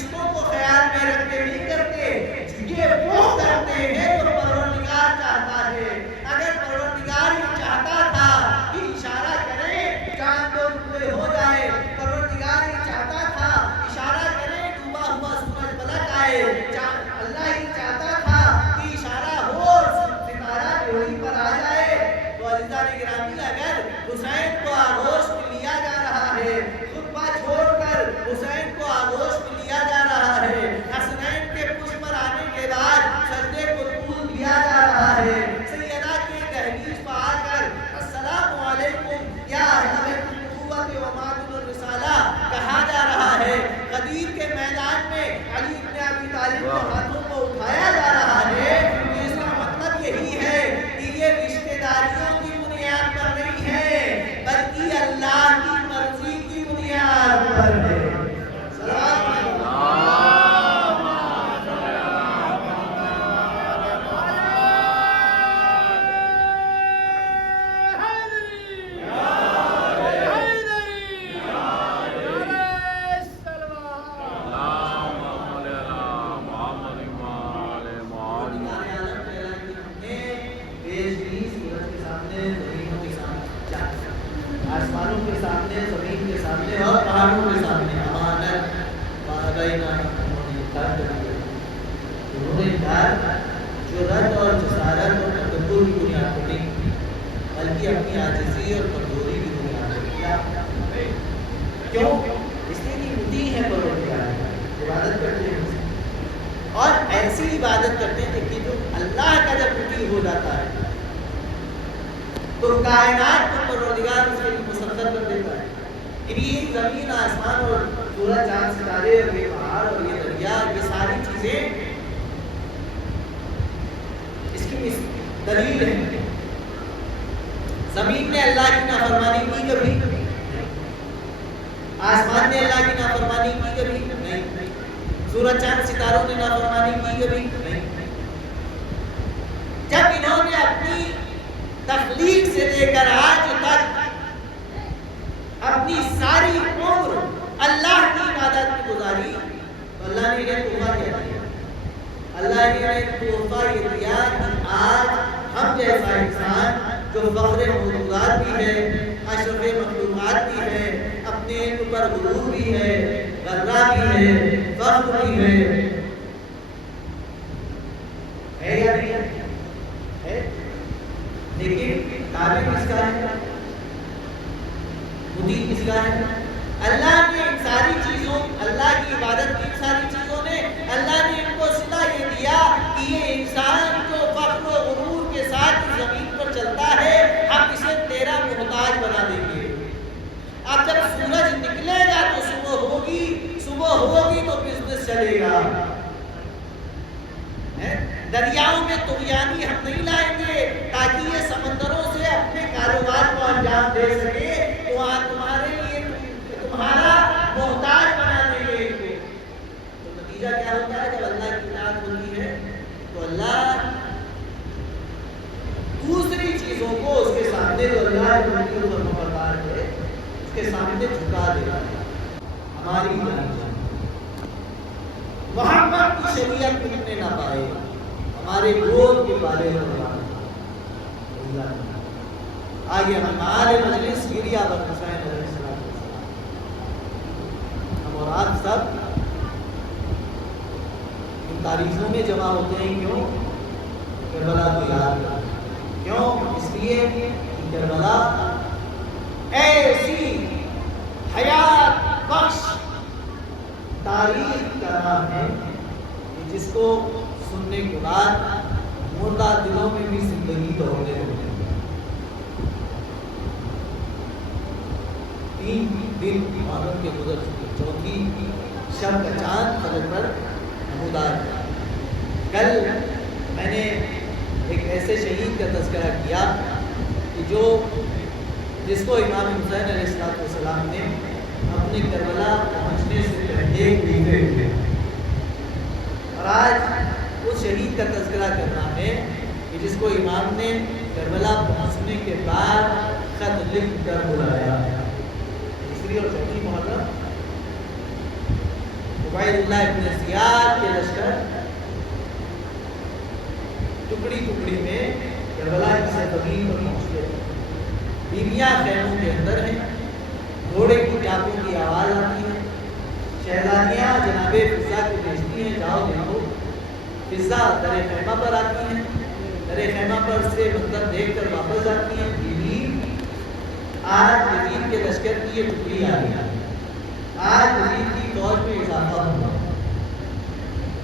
رشتوں کو خیال میں رکھ کے نہیں کرتے، یہ وہ کرتے ہیں جو پروردگار چاہتا ہے۔ اگر پروردگار یہ چاہتا تھا کہ اشارہ کریں چاند دو ٹکڑے ہو جائے، پروردگار یہ چاہتا تھا اشارہ کریں ڈوبا ہوا سورج پلٹ آئے، اللہ یہ چاہتا تھا کہ اشارہ ہو ستارہ جوڑی پر آ جائے، تو عزیزان گرامی اگر حسین کو آغوش میں لیا جا رہا ہے، خطبہ چھوڑ کر حسین کو آغوش میں لیا جا رہا ہے، حسنین کے پشت پر آنے کے بعد سجدے کو طول دیا جا رہا ہے، سیدہ کے دہلیز پر آ کر السلام علیکم یا اہل بیت النبوۃ و معدن الرسالہ کہا جا رہا ہے، غدیر کے میدان میں علی بن ابی طالب کے ہاتھوں کو اٹھایا جا رہا ہے، تو اس کا مطلب یہی ہے کہ یہ رشتہ داریوں کی بنیاد پر نہیں ہے بلکہ اللہ کی مرضی کی بنیاد پر ہے۔ آسمانوں کے سامنے، زمین کے سامنے اور پہاڑوں کے سامنے امانت انہوں نے جرأت اور جسارت اور تکبر کی بنیاد پر نہیں بلکہ اپنی عاجزی اور کمزوری کی بنیاد پر کیا؟ کیوں؟ اس لیے کہ مطیع ہے پروردگار، عبادت کرتے ہیں اور ایسی عبادت کرتے ہیں کہ جو اللہ کا جب مطیع ہو جاتا ہے تو کائنات کو پروردگار اس کے مسخر کر دیتا ہے۔ یہ زمین آسمان اور سورج چاند ستارے اور یہ پہاڑ اور یہ دریا، یہ ساری چیزیں اس کی دلیل ہے۔ زمین نے اللہ کی نافرمانی کی کبھی؟ آسمان نے اللہ کی نافرمانی کی کبھی؟ نہیں۔ سورج چاند ستاروں نے نافرمانی کی کبھی؟ نہیں۔ جب انہوں نے اپنی تخلیق سے لے کر آج تک اپنی ساری عمر اللہ کی عبادت میں گزاری تو اللہ نے یہ تحفہ کیا دیا، اللہ نے یہ تحفہ یہ دیا کہ آج ہم جیسا انسان جو فخر موجودات بھی ہے، اشرف مخلوقات بھی ہے، اپنے علم پر غرور بھی ہے، غرہ بھی ہے، فخر بھی ہے یا نہیں ہے؟ لیکن تابع کس کا ہے؟ مطیع کس کا ہے؟ اللہ نے ان ساری چیزوں، اللہ کی عبادت کی ان ساری چیزوں نے اللہ نے ان کو صلہ یہ دیا کہ یہ انسان جو فخر و غرور کے ساتھ اس زمین پر چلتا ہے ہم اسے تیرا محتاج بنا دیں گے۔ اب جب سورج نکلے گا تو صبح ہوگی تو بزنس چلے گا، دریاؤں میں طغیانی ہم نہیں لائیں گے تاکہ یہ سمندروں سے اپنے کاروبار کو انجام دے سکے، تو تمہارے لیے تمہارا محتاج بنا دیں گے۔ تو نتیجہ کیا ہوتا ہے؟ جب اللہ کی اطاعت ہوتی ہے تو اللہ دوسری چیزوں کو اس کے سامنے جو اللہ کے وفادار ہے اس کے سامنے جھکا دیتا ہے۔ ہماری محمد کی شریعت مٹنے نہ پائے، ہمارے گود کے بارے میں آگے ہمارے مجلس گریہ بر حسین علیہ السلام، ہم اور آپ سب ان تاریخوں میں جمع ہوتے ہیں۔ کیوں؟ کربلا کو یاد کرتے ہیں۔ کیوں؟ اس لیے کہ کربلا ایسی حیات بخش تاریخ کا نام ہے کہ جس کو سننے کے بعد مردہ دلوں میں بھی زندگی دوڑنے لگتی ہے۔ 3 دن ایمانوں کے گزر چکے، چوتھی شب کا چاند فجر پر نمودار ہے۔ کل میں نے ایک ایسے شہید کا تذکرہ کیا کہ جس کو امام حسین علیہ السلام نے اپنے کربلا پہنچنے سے پہلے دیکھے ہوئے، اور آج اس شہید کا تذکرہ کرنا ہے کہ جس کو امام نے کربلا پہنچنے کے بعد خط لکھ کر بلایا۔ تیسری اور چوتھی محرم عبید اللہ ابن زیاد کے لشکر ٹکڑی ٹکڑی میں کربلا کی سرزمین پر پہنچ گئے. بیویاں خیموں کے اندر ہیں, گھوڑے کی ٹاپوں کی آواز آتی ہے. شہزادیاں جناب فضہ کو بھیجتی ہیں, جاؤ دیکھو. فضہ در خیمہ پر آتی ہیں, در خیمہ پر سے منظر دیکھ کر واپس آتی ہیں. بیوی آج یزید کے لشکر کی یہ ٹکڑی آ گئی, آج یزید کی فوج میں اضافہ ہوا.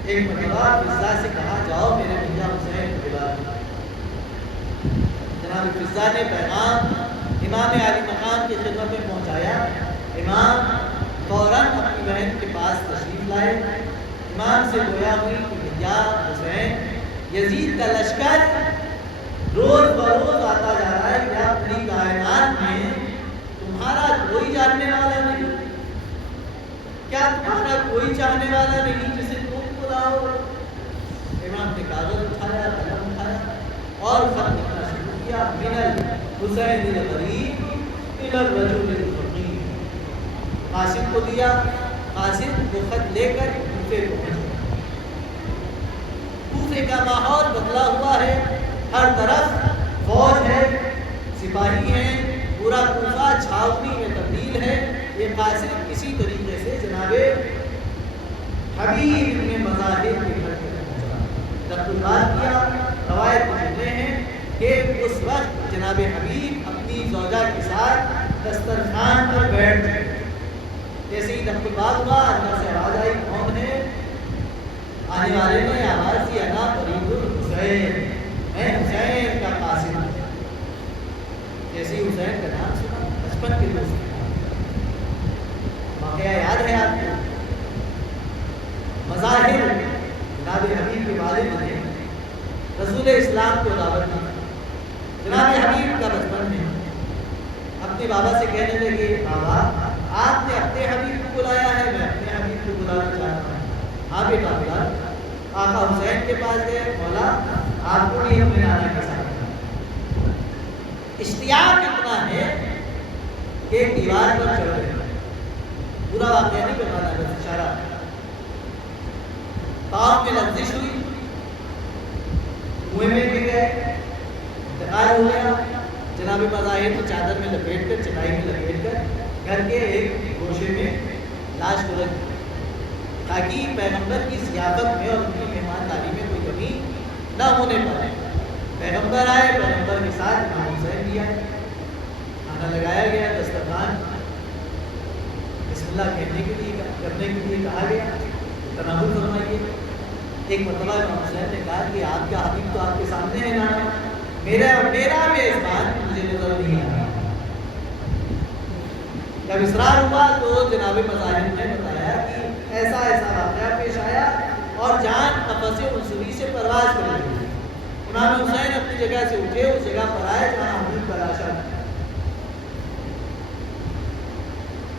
ایک مرتبہ فضہ سے کہا, جاؤ میرے بھیا حسین کو بلا. جناب فضہ نے پیغام امام علی مقام کی خدمت میں پہنچایا. امام فوراً اپنی بہن کے پاس تشریف لائے. امام سے گویا ہوئی کہ بھیا حسین, یزید کا لشکر روز بروز آتا جا رہا ہے, کیا پوری کائنات میں تمہارا کوئی جاننے والا نہیں, کیا تمہارا کوئی چاہنے والا نہیں جسے تم بلاؤ. امام نے کاغذ اٹھایا, قلم اٹھایا اور خط لکھنا شروع کیا. من الحسین الغریب الی الرجل الفقیر. قاسم کو دیا, قاسم وہ خط لے کر کوفے پہنچ گیا. کوفے کا ماحول بدلا ہوا ہے, ہر طرف فوج ہے, سپاہی ہیں, پورا کوفہ چھاؤنی میں تبدیل ہے. یہ قاسم کسی طریقے سے جناب حبیب ابن مظاہر کے گھر پہ پہنچا. جب بات کیا, روایت میں ہیں کہ اس وقت جناب حبیب اپنی زوجہ کے ساتھ دسترخوان پر بیٹھ گئے. جیسے ہی دفتر بات ہوا, اندر سے آواز آئی, کون ہے؟ آنے والے نے آواز دی, انا فرید الحسین, میں حسین کا قاسم. جیسے ہی حسین کا نام سنا, بچپن کے دوست واقعہ یاد ہے آپ کو. مظاہر جناب حبیب کے والد نے رسول اسلام کو دعوت دی. جناب حبیب کا بچپن میں اپنے بابا سے کہنے لگے, بابا آپ نے اپنے حبیب کو بلایا ہے, میں اپنے حبیب کو بلانا چاہتا ہوں. ہاں بیٹا بلا. آقا حسین کے پاس گئے, مولا آپ کو بھی اپنے نانا کے ساتھ. اشتیاق اتنا ہے کہ دیوار پر چڑھ گئے. پورا واقعہ نہیں بتانا, بس اشارہ. پاؤں میں لرزش ہوئی, کنویں میں گر گئے, انتقال ہو گیا. جناب مظاہر کو چادر میں لپیٹ کر, چٹائی میں لپیٹ کر گھر کے ایک گوشے میں لاش کو رکھ دیا, تاکہ پیغمبر کی ضیافت میں اور ان کی مہمانداری میں کوئی کمی نہ ہونے پائے. پیغمبر آئے, پیغمبر کے ساتھ امام حسین بھی آئے. کھانا لگایا گیا, دسترخوان بسم اللہ کرنے کے لیے کہا گیا, تناول فرمائیے. ایک مرتبہ امام حسین نے کہا کہ آپ کا حبیب تو آپ کے سامنے ہے نا, میرا میزبان مجھے نظر نہیں آ رہا. جب اصرار ہوا تو جناب مظاہر نے بتایا کہ ایسا ایسا واقعہ پیش آیا اور جان قفس عنصری سے پرواز کر رہی. امام حسین اپنی جگہ سے اٹھے, اس جگہ پر آئے جہاں حبیب کا لاشا تھا.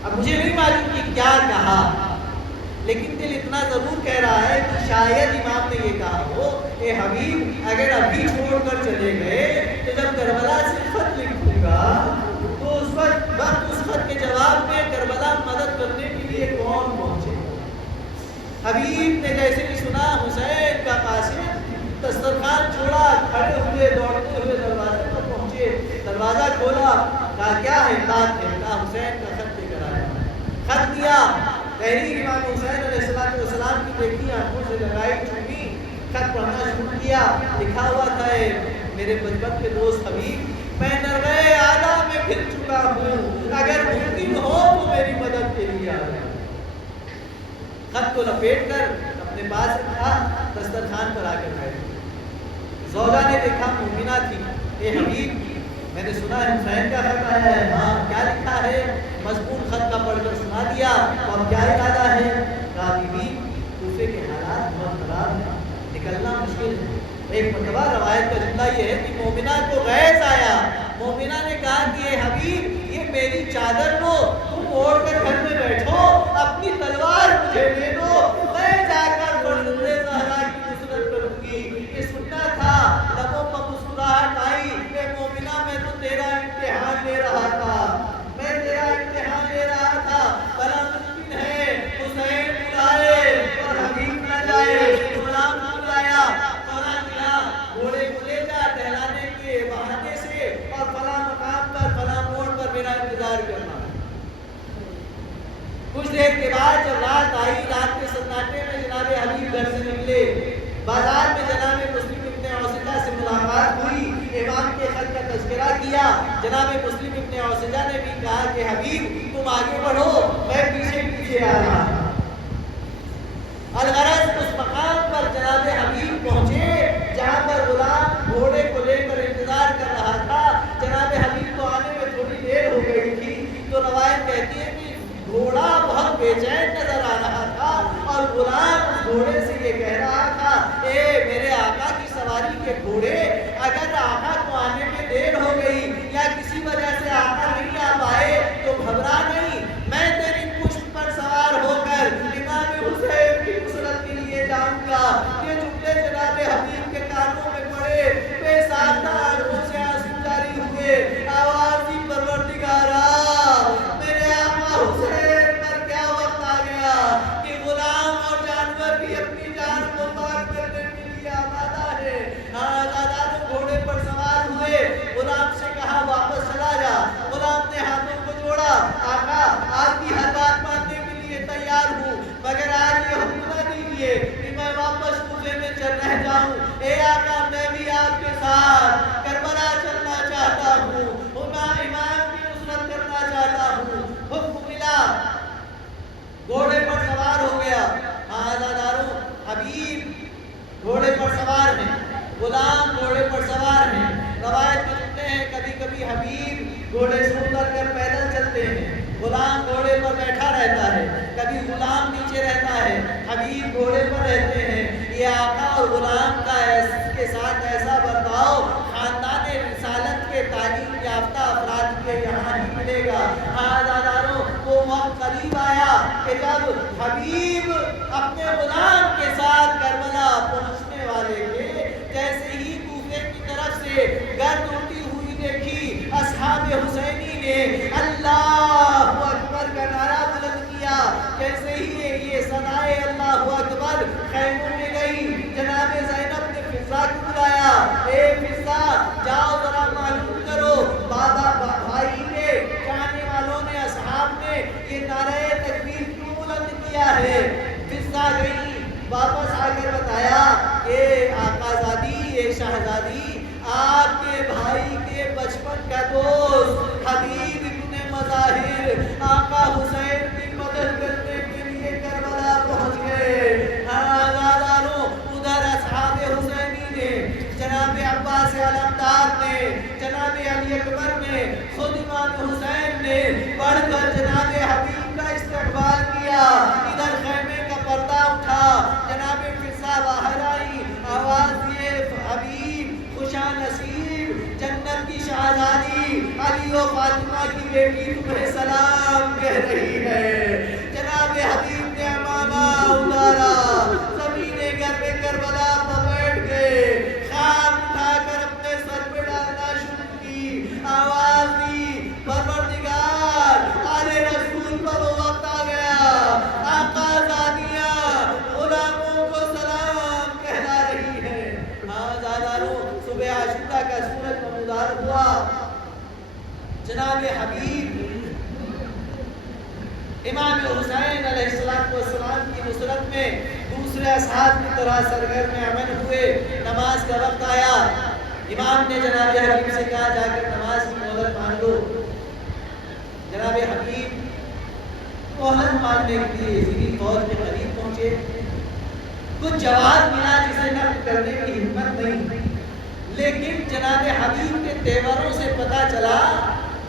اب مجھے نہیں معلوم کہ کیا کہا, لیکن دل اتنا ضرور کہہ رہا ہے کہ شاید امام نے یہ کہا ہو, اے حبیب اگر ابھی چھوڑ کر چلے گئے تو جب کربلا سے خط لکھوں گا تو اس خط کے جواب میں کربلا مدد کرنے کے لیے کون پہنچے. حبیب نے جیسے ہی سنا حسین کا قاسم, دسترخوان چھوڑا, کھڑے ہوئے دوڑتے ہوئے دروازے پر پہنچے, دروازہ کھولا, کہا کیا ہے؟ بات ہے. کہا حسین کا خط لے کر آیا. خط دیا, تحریر امام حسین علیہ السلام کی دیکھی, آنکھوں سے لگائی, چھوئی, خط پڑھنا شروع کیا. لکھا ہوا تھا, میرے بچپن کے دوست حبیب, میں نرغے اعلیٰ میں پھر چکا ہوں, اگر ممکن ہو تو میری مدد کے لیے آ جائے. خط کو لپیٹ کر اپنے پاس رکھا, دسترخوان پر آ کر بیٹھ. زوجہ نے دیکھا, مومنہ تھی. اے حبیب, میں نے سنا ہے حسین کا خط آیا ہے. ہاں, کیا لکھا ہے؟ مضمون خط کا پڑھ کر سنا دیا. اور کیا ارادہ ہے؟ کہا بیوی, کوفے کے حالات بہت خراب ہیں, نکلنا مشکل ہے. ایک مرتبہ روایت کا جملہ یہ ہے کہ مومنہ کو غیظ آیا. مومنہ نے کہا کہ اے حبیب, یہ میری چادر لو, تم اوڑھ کر گھر میں بیٹھو, اپنی تلوار مجھے دے دو, میں جا کر فرزند زہرا کی نصرت کروں گی. یہ سننا تھا, لبوں پر مسکراہٹ آئی. اے مومنہ, میں تو تیرا امتحان لے رہا تھا, میں تیرا امتحان لے رہا تھا. بھلا ممکن ہے حسین بلائے بازار میں جناب مسلم ابن اوسجہ سے ملاقات ہوئی، امام کے خط کا تذکرہ کیا، جناب مسلم ابن اوسجہ نے بھی کہا کہ حبیب تم آگے بڑھو، میں پیچھے پیچھے آ رہا ہوں۔ الغرض اس مقام پر جناب حبیب پہنچے جہاں پر غلام گھوڑے کو لے کر انتظار کر رہا تھا۔ جناب حبیب کو آنے میں تھوڑی دیر ہو گئی تھی، تو روایت کہتی ہے کہ گھوڑا بہت بے چین نظر آ رہا تھا اور غلام اس گھوڑے سے یہ کہہ رہا تھا، اے میرے آقا کی سواری کے گھوڑے، اگر آقا کو آنے میں دیر ہو گئی یا کسی وجہ سے آقا نہیں آ پائے تو گھبرا نہیں، میں تیری پشت پر سوار ہو کر امام حسین کی نصرت کے لیے جاؤں گا۔ یہ جملے جناب حبیب کے کانوں میں پڑے، بے ساختہ آنکھوں سے آنسو جاری ہوئے، آواز دی پروردگارا میرے آقا حسین پر کیا وقت آ گیا کہ غلام اور جانور بھی اپنی جان کو پاک کرنے کے لیے آمادہ ہے۔ دادانو گھوڑے پر سوار ہوئے، غلام سے کہا واپس چلا جا۔ غلام نے ہاتھوں کو جوڑا، آقا آپ کی ہر بات ماننے کے لیے تیار ہوں، مگر آج یہ حکم نہ دیجیے کہ میں واپس کوفے میں رہ جاؤں۔ اے آقا میں بھی آپ کے ساتھ کربلا چلنا چاہتا ہوں، امام کی نصرت کرنا چاہتا ہوں۔ حکم ملا، گھوڑے پر سوار ہو گیا۔ آزاداروں حبیب گھوڑے پر سوار ہیں، غلام گھوڑے پر سوار ہیں۔ روایت میں لکھتے ہیں کبھی کبھی حبیب گھوڑے سے اتر کر پیدل چلتے ہیں، غلام گھوڑے پر بیٹھا رہتا ہے، کبھی غلام نیچے رہتا ہے، حبیب گھوڑے پر رہتے ہیں۔ یہ آقا اور غلام کا کے ساتھ ایسا برتاؤ خاندان رسالت کے تعلیم یافتہ افراد کے یہاں ہی ملے گا۔ آزاداروں وہ وقت قریب آیا کہ جب حبیب اپنے غلام کے ساتھ کربلا پہنچنے والے تھے، جیسے ہی کوفے کی طرف سے گرد اٹھتی ہوئی دیکھی، اصحاب حسینی نے اللہ اکبر کا نعرہ بلند کیا۔ جیسے ہی یہ صدائے اللہ اکبر خیموں میں گئی، جناب زینب نے فضا کو بلایا، اے فضا جاؤ ذرا معلوم کرو بابا بھائی نے، چاہنے والوں نے، اصحاب نے یہ نعرہ تکبیر کیوں بلند کیا ہے۔ فضا گئی، واپس آ کر بتایا، اے آقا زادی، اے شہزادی، آپ کے بھائی کے بچپن کا دوست حبیب ابن مظاہر آقا حسین کی مدد کرنے کے لیے کربلا پہنچ گئے۔ آزاداروں ادھر اصحاب حسینی نے، جناب عباس علمدار نے، جناب علی اکبر نے، خود امام حسین نے بڑھ کر جناب حبیب کا استقبال کیا۔ ادھر خیمے کا پردہ اٹھا، جناب فضا باہر آئی، آواز دیے، حبیب خوشا نصیب جنت کی شہزادی علی و فاطمہ کی بیٹی تمہیں سلام کہہ رہی ہے۔ جناب حبیب نے امامہ اتارا، زمین گھر میں کربلا پر بیٹھ گئے، خاک اٹھا کر اپنے سر پہ ڈالنا شروع کی، آواز دی پروردگار آل رسول پر وہ وقت آ گیا، آقا زادیاں غلاموں کو سلام کہلا رہی ہے۔ آزاداروں صبح عاشورہ کا سورج نمودار ہوا، جناب حبیب امام حسین علیہ السلام کی نصرت میں دوسرے اصحاب کی طرح سرگرم عمل ہوئے۔ نماز کا وقت آیا، امام نے جناب حبیب سے کہا جا کر نماز کی مہلت مانگ لو۔ جناب حبیب مہلت مانگنے کے لیے یزیدی فوج کے قریب پہنچے، کچھ جواب ملا جسے نقل کرنے کی ہمت نہیں، لیکن جناب حبیب کے تیوروں سے پتہ چلا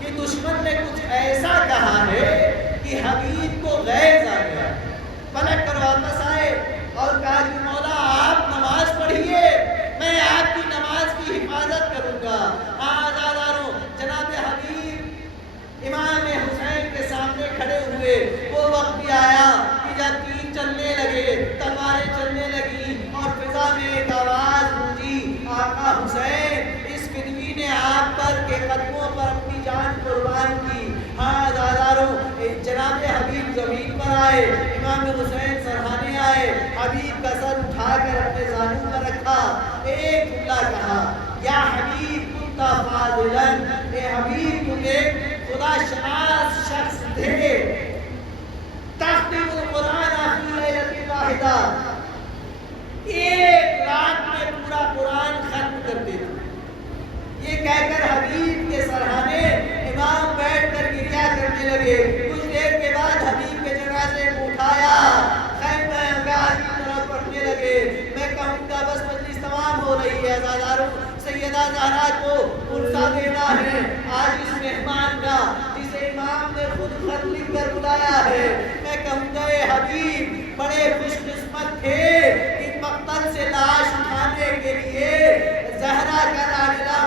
کہ دشمن نے کچھ ایسا کہا ہے کہ حبیب کو غیظ آ گیا۔ پلٹ کر واپس آئے اور کہا کہ مولا آپ نماز پڑھیے، میں آپ کی نماز کی حفاظت کروں گا۔ آزاداروں جناب حبیب امام حسین کے سامنے کھڑے ہوئے۔ وہ وقت بھی آیا کہ جب تیر چلنے لگے، تلواریں چلنے لگی اور فضا میں ایک آواز گونجی، آقا حسین اس فدوی نے آپ پر کے قدموں پر اپنی جان قربان کی۔ آزاداروں جناب حبیب زمین پر آئے، امام حسین سرہانے آئے، حبیب کا سر اٹھا کر اپنے زانوں پر رکھا، ایک جملہ کہا، یا حبیب کنت فاضلاً، اے حبیب تم ایک خدا شناس شخص تھے، تختم القرآن فی لیلۃ واحدہ، ایک سیدہ زہرا کو عرصہ دینا ہے. آج اس مہمان کا جسے امام نے خود خط لکھ کر بلایا ہے، میں کہوں گا اے حبیب بڑے خوش قسمت تھے. ان مقتل سے لاش اٹھانے کے لیے زہرا کا راجلہ